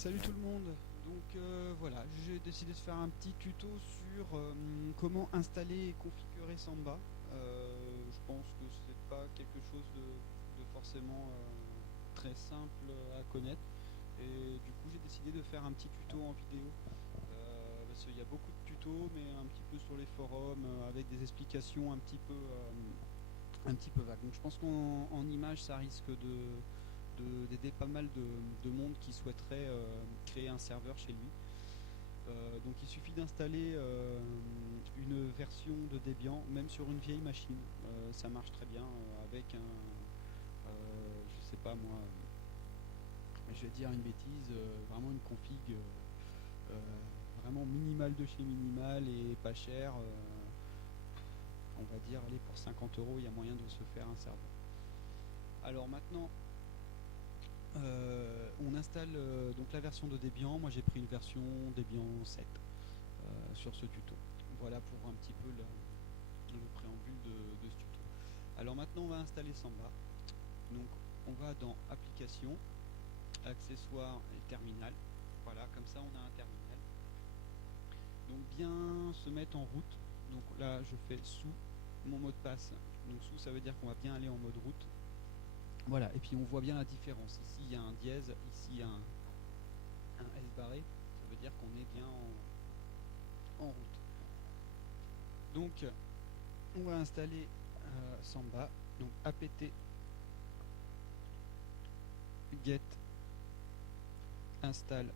Salut tout le monde. Voilà, j'ai décidé de faire un petit tuto sur comment installer et configurer Samba. Je pense que c'est pas quelque chose de forcément très simple à connaître. Et du coup, j'ai décidé de faire un petit tuto en vidéo. Parce qu'il y a beaucoup de tutos, mais un petit peu sur les forums, avec des explications un petit peu vagues. Donc je pense qu'en image, ça risque d'aider pas mal de monde qui souhaiterait créer un serveur chez lui. Donc il suffit d'installer une version de Debian, même sur une vieille machine. Ça marche très bien avec je sais pas moi, je vais dire une bêtise, vraiment une config vraiment minimale de chez minimal et pas cher. On va dire, allez, pour 50 €, il y a moyen de se faire un serveur. Alors maintenant, on installe donc la version de Debian. Moi j'ai pris une version Debian 7 sur ce tuto. Voilà pour un petit peu le préambule de ce tuto. Alors maintenant on va installer Samba. Donc on va dans Applications, Accessoires et Terminal. Voilà, comme ça on a un terminal. Donc bien se mettre en route. Donc là je fais sous mon mot de passe. Donc sous, ça veut dire qu'on va bien aller en mode route. Voilà, et puis on voit bien la différence. Ici il y a un dièse, ici il y a un S barré. Ça veut dire qu'on est bien en route. Donc on va installer Samba. Donc apt get install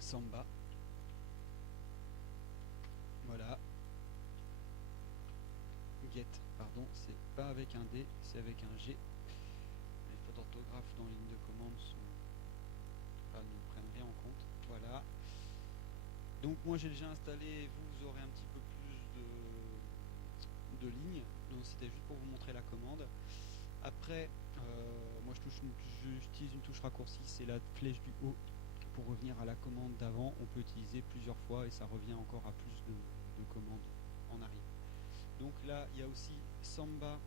Samba. Voilà. Get, pardon, c'est pas avec un D, c'est avec un G. Les fautes d'orthographe dans ligne de commande ne prennent rien en compte. Voilà. Donc moi j'ai déjà installé, vous aurez un petit peu plus de lignes. Donc c'était juste pour vous montrer la commande. Après, moi j'utilise une touche raccourcie, c'est la flèche du haut. Pour revenir à la commande d'avant, on peut utiliser plusieurs fois et ça revient encore à plus de commandes en arrière. Donc là, il y a aussi Samba-client.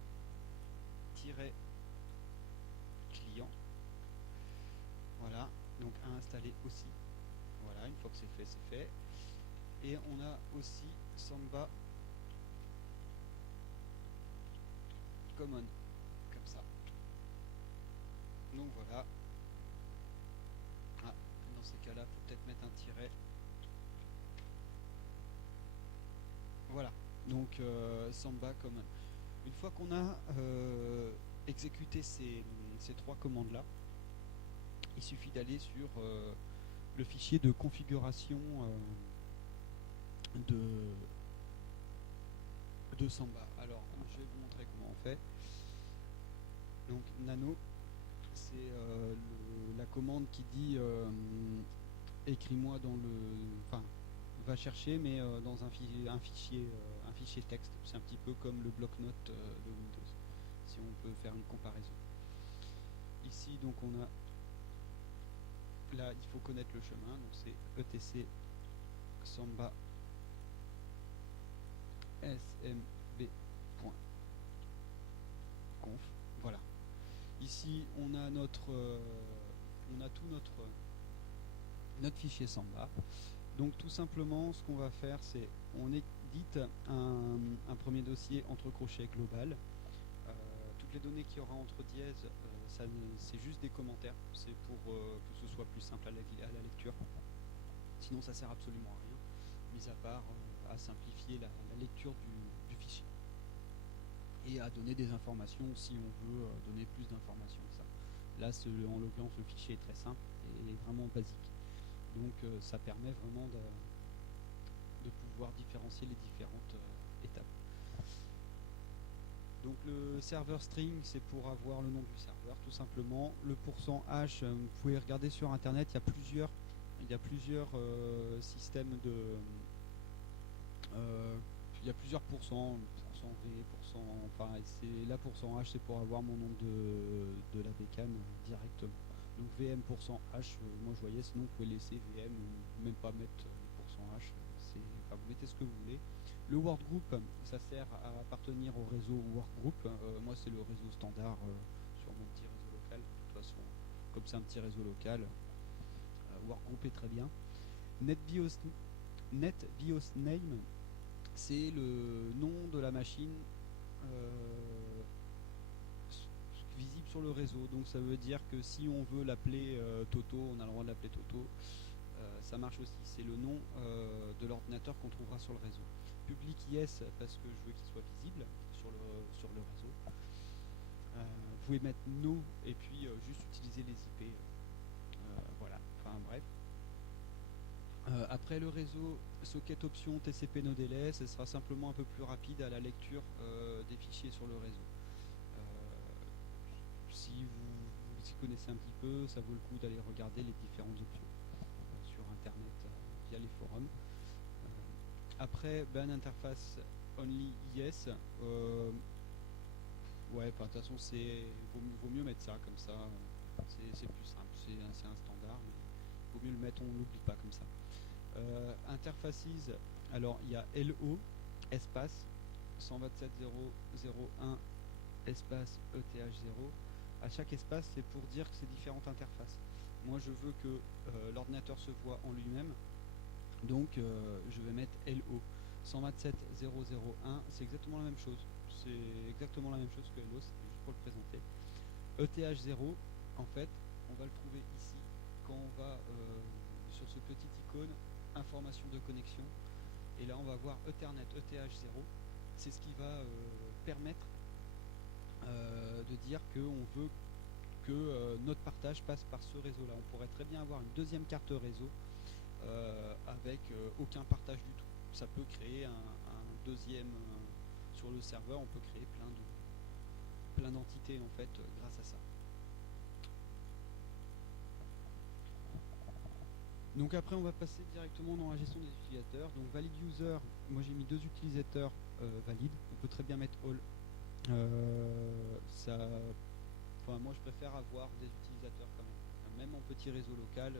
Voilà, donc à installer aussi. Voilà, une fois que c'est fait, c'est fait. Et on a aussi Samba Common, comme ça. Donc voilà. Ah, dans ces cas-là, il faut peut-être mettre un tiret. Voilà, donc Samba Common. Une fois qu'on a exécuté ces trois commandes-là, il suffit d'aller sur le fichier de configuration de Samba. Alors, je vais vous montrer comment on fait. Donc, nano, c'est la commande qui dit écris-moi dans le... Enfin, va chercher, mais dans un fichier texte. C'est un petit peu comme le bloc-notes de Windows, si on peut faire une comparaison. Ici, donc, on a... Là, il faut connaître le chemin, donc c'est etc samba smb.conf. Voilà. Ici, on a tout notre fichier Samba. Donc tout simplement, ce qu'on va faire, c'est on édite un premier dossier entre crochets global. Toutes les données qu'il y aura entre dièses, c'est juste des commentaires. C'est pour que ce soit plus simple à la lecture. Sinon, ça sert absolument à rien, mis à part à simplifier la lecture du fichier et à donner des informations si on veut donner plus d'informations que ça. Là, en l'occurrence, le fichier est très simple et vraiment basique. Donc ça permet vraiment de pouvoir différencier les différentes étapes. Donc le serveur string, c'est pour avoir le nom du serveur, tout simplement. Le %h, vous pouvez regarder sur internet, il y a plusieurs systèmes de... il y a plusieurs pourcents, %v, enfin là %h, c'est pour avoir mon nom de la bécane directement. Donc VM %h, moi je voyais, sinon vous pouvez laisser VM ou même pas mettre les %h, enfin, vous mettez ce que vous voulez. Le workgroup, ça sert à appartenir au réseau workgroup. Moi c'est le réseau standard sur mon petit réseau local. De toute façon, comme c'est un petit réseau local, Workgroup est très bien. NetBIOS Name, c'est le nom de la machine visible sur le réseau. Donc ça veut dire que si on veut l'appeler Toto, on a le droit de l'appeler Toto. Ça marche aussi, c'est le nom de l'ordinateur qu'on trouvera sur le réseau. Public yes, parce que je veux qu'il soit visible sur le réseau. Vous pouvez mettre no et puis juste utiliser les IP. Voilà, enfin bref. Après le réseau socket option TCP no delay, ce sera simplement un peu plus rapide à la lecture des fichiers sur le réseau. Si vous y connaissez un petit peu, ça vaut le coup d'aller regarder les différentes options sur internet via les forums. Après ban interface only yes, ouais, de toute façon vaut mieux mettre ça comme ça, c'est plus simple, c'est un standard, mais vaut mieux le mettre, on l'oublie pas comme ça. Interfaces, alors il y a LO espace 127.0.0.1 espace ETH0. À chaque espace, c'est pour dire que c'est différentes interfaces. Moi, je veux que l'ordinateur se voit en lui-même, donc je vais mettre LO 127.0.0.1. C'est exactement la même chose. C'est exactement la même chose que LO, c'est juste pour le présenter. ETH0, en fait, on va le trouver ici quand on va sur ce petit icône information de connexion, et là on va voir Ethernet ETH0. C'est ce qui va permettre de dire qu'on veut que notre partage passe par ce réseau là. On pourrait très bien avoir une deuxième carte réseau avec aucun partage du tout. Ça peut créer un deuxième sur le serveur, on peut créer plein d'entités en fait grâce à ça. Donc après on va passer directement dans la gestion des utilisateurs. Donc valid user, moi j'ai mis 2 utilisateurs valides, on peut très bien mettre all. Moi je préfère avoir des utilisateurs quand même. Même en petit réseau local,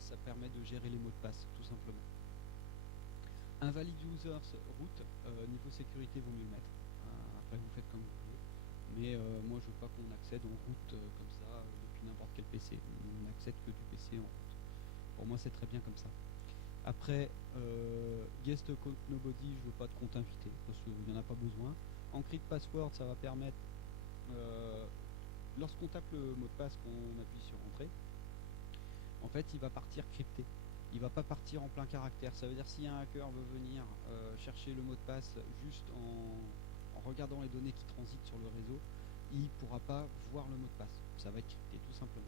ça permet de gérer les mots de passe tout simplement. Invalid users root, niveau sécurité vaut mieux le mettre. Après vous faites comme vous voulez. Mais moi je veux pas qu'on accède en root comme ça depuis n'importe quel PC. On n'accède que du PC en root. Pour moi c'est très bien comme ça. Après guest account nobody, je veux pas de compte invité parce qu'il n'y en a pas besoin. Encrypt password, ça va permettre lorsqu'on tape le mot de passe, qu'on appuie sur entrée, en fait il va partir crypté. Il va pas partir en plein caractère. Ça veut dire si un hacker veut venir chercher le mot de passe juste en regardant les données qui transitent sur le réseau, il ne pourra pas voir le mot de passe. Ça va être crypté tout simplement.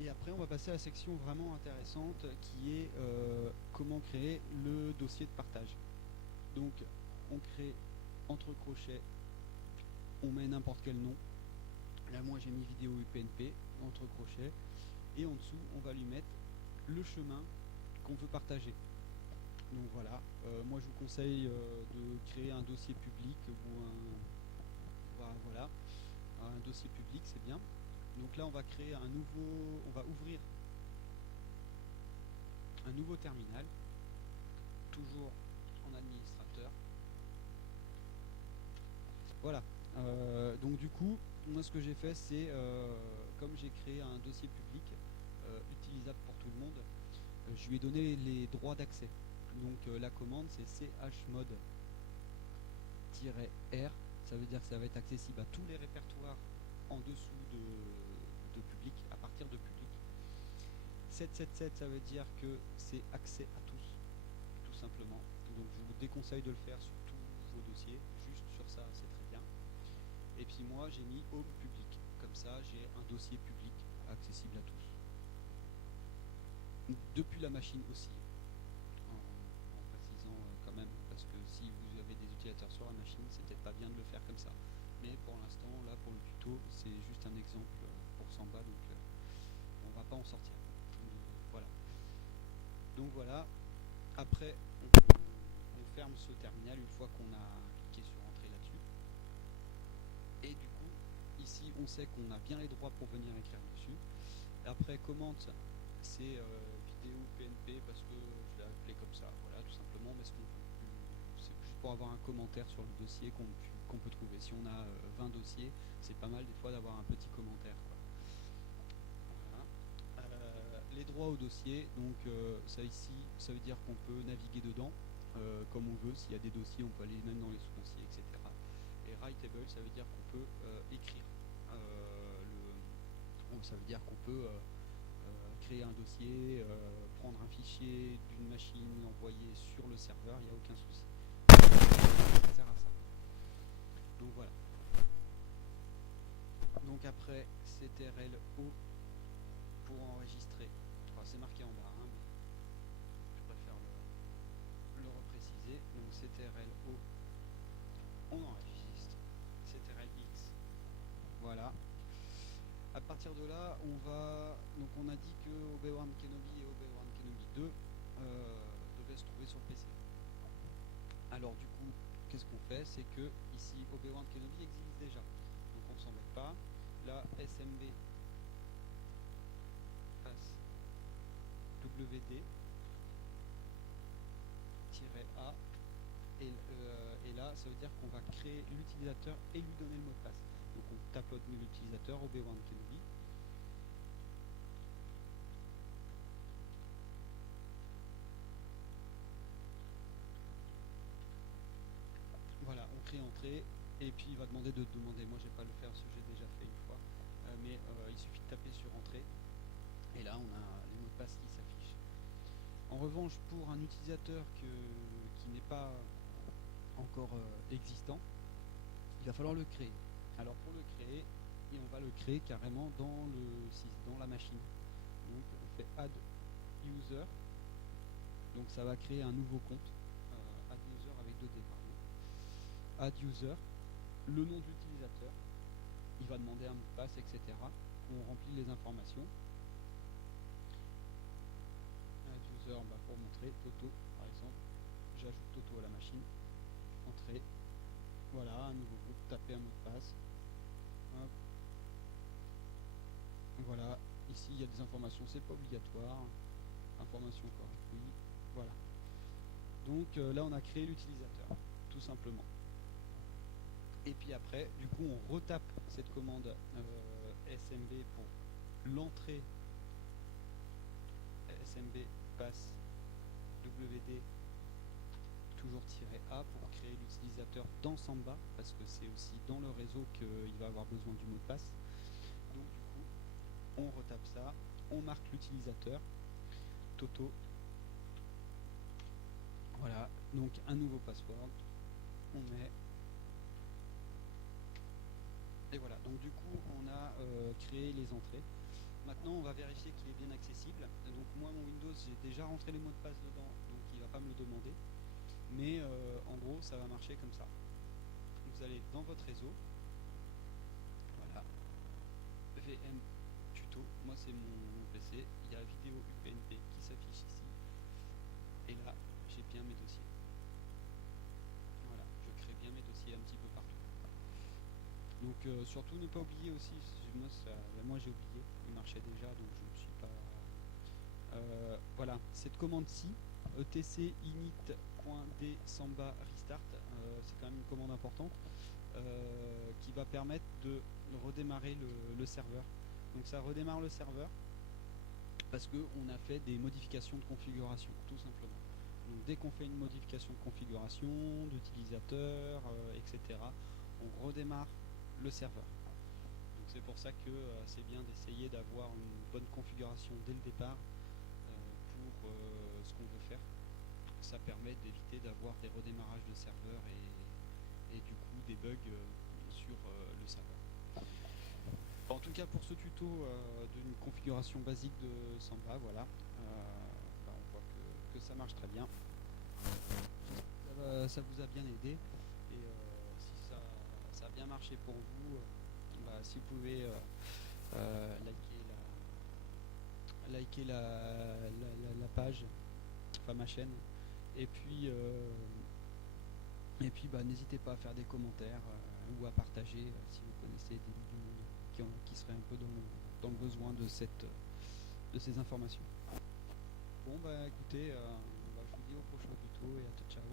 Et après on va passer à la section vraiment intéressante qui est comment créer le dossier de partage. Donc on crée entre crochets, on met n'importe quel nom. Là moi j'ai mis vidéo UPnP entre crochets, et en dessous on va lui mettre le chemin qu'on veut partager. Donc voilà, moi je vous conseille de créer un dossier public ou un dossier public, c'est bien. Donc là on va créer on va ouvrir un nouveau terminal, toujours en administrateur. Voilà, donc du coup, moi ce que j'ai fait c'est, comme j'ai créé un dossier public utilisable pour tout le monde, je lui ai donné les droits d'accès. Donc la commande c'est chmod-r, ça veut dire que ça va être accessible à tous les répertoires en dessous de public, à partir de public. 777, ça veut dire que c'est accès à tous, tout simplement. Donc je vous déconseille de le faire sur tous vos dossiers, juste sur ça c'est très bien. Et puis moi j'ai mis home public, comme ça j'ai un dossier public accessible à tous. Depuis la machine aussi, en précisant quand même, parce que si vous avez des utilisateurs sur la machine, c'est peut-être pas bien de le faire comme ça. Mais pour l'instant, là pour le tuto, c'est juste un exemple pour Samba, donc on va pas en sortir. Voilà. Donc voilà, après on ferme ce terminal une fois qu'on a cliqué sur entrée là-dessus. Et du coup, ici on sait qu'on a bien les droits pour venir écrire dessus. Après commande, c'est vidéo PNP parce que je l'ai appelé comme ça, voilà tout simplement, mais c'est juste pour avoir un commentaire sur le dossier qu'on qu'on peut trouver. Si on a 20 dossiers, c'est pas mal des fois d'avoir un petit commentaire, quoi. Voilà. Les droits au dossier, donc ça ici, ça veut dire qu'on peut naviguer dedans comme on veut. S'il y a des dossiers, on peut aller même dans les sous-dossiers, etc. Et writable, ça veut dire qu'on peut écrire. Ça veut dire qu'on peut créer un dossier, prendre un fichier d'une machine, l'envoyer sur le serveur, il n'y a aucun souci. Ça sert à ça. Donc voilà. Donc après, CTRL-O pour enregistrer. Enfin, c'est marqué en bas, hein, mais je préfère le repréciser. Donc CTRL-O, on enregistre. CTRL-X, voilà. À partir de là, donc on a dit que Obi-Wan Kenobi et Obi-Wan Kenobi 2 devaient se trouver sur PC. Alors du coup, qu'est-ce qu'on fait? C'est que ici, Obi-Wan Kenobi existe déjà, donc on ne s'embête pas. Là, SMB passe WD-A et là, ça veut dire qu'on va créer l'utilisateur et lui donner le mot de passe. Donc on tape l'utilisateur Obi-Wan Kenobi. Voilà, on crée entrée et puis il va demander de demander. Moi je vais pas le faire parce que j'ai déjà fait une fois, mais il suffit de taper sur entrée et là on a les mots de passe qui s'affichent. En revanche, pour un utilisateur qui n'est pas encore existant, il va falloir le créer. Alors pour le créer, on va le créer carrément dans la machine. Donc on fait add user, donc ça va créer un nouveau compte, add user avec 2D, pardon. Add user, le nom de l'utilisateur, il va demander un mot de passe, etc. On remplit les informations. Add user, pour montrer Toto par exemple, j'ajoute Toto à la machine, entrée, voilà, un nouveau groupe, taper un mot de passe. Hop. Voilà, ici il y a des informations, c'est pas obligatoire. Information correcte, oui, voilà. Donc là on a créé l'utilisateur, tout simplement. Et puis après, du coup on retape cette commande SMB pour l'entrée. SMB passe WD toujours -A pour créer l'utilisateur dans Samba, parce que c'est aussi dans le réseau qu'il va avoir besoin du mot de passe. Donc du coup, on retape ça, on marque l'utilisateur, Toto. Voilà, donc un nouveau password, on met. Et voilà, donc du coup, on a créé les entrées. Maintenant, on va vérifier qu'il est bien accessible. Donc moi, mon Windows, j'ai déjà rentré les mots de passe dedans, donc il ne va pas me le demander. Mais en gros, ça va marcher comme ça. Vous allez dans votre réseau. Voilà. VM tuto. Moi, c'est mon PC. Il y a vidéo UPnP qui s'affiche ici. Et là, j'ai bien mes dossiers. Voilà, je crée bien mes dossiers un petit peu partout. Donc surtout ne pas oublier aussi, moi j'ai oublié, il marchait déjà donc je ne suis pas... voilà, cette commande-ci, etc init.d samba restart, c'est quand même une commande importante qui va permettre de redémarrer le serveur. Donc ça redémarre le serveur parce qu'on a fait des modifications de configuration, tout simplement. Donc dès qu'on fait une modification de configuration, d'utilisateur, etc., on redémarre le serveur. Donc c'est pour ça que c'est bien d'essayer d'avoir une bonne configuration dès le départ pour ce qu'on veut faire. Ça permet d'éviter d'avoir des redémarrages de serveur et du coup des bugs sur le serveur. En tout cas pour ce tuto d'une configuration basique de Samba, voilà, on voit que ça marche très bien. Ça vous a bien aidé et si ça a bien marché pour vous, si vous pouvez liker la page, enfin ma chaîne, et puis n'hésitez pas à faire des commentaires ou à partager si vous connaissez du monde qui seraient un peu dans le besoin de ces informations. Bon écoutez, je vous dis au prochain tuto et à ciao.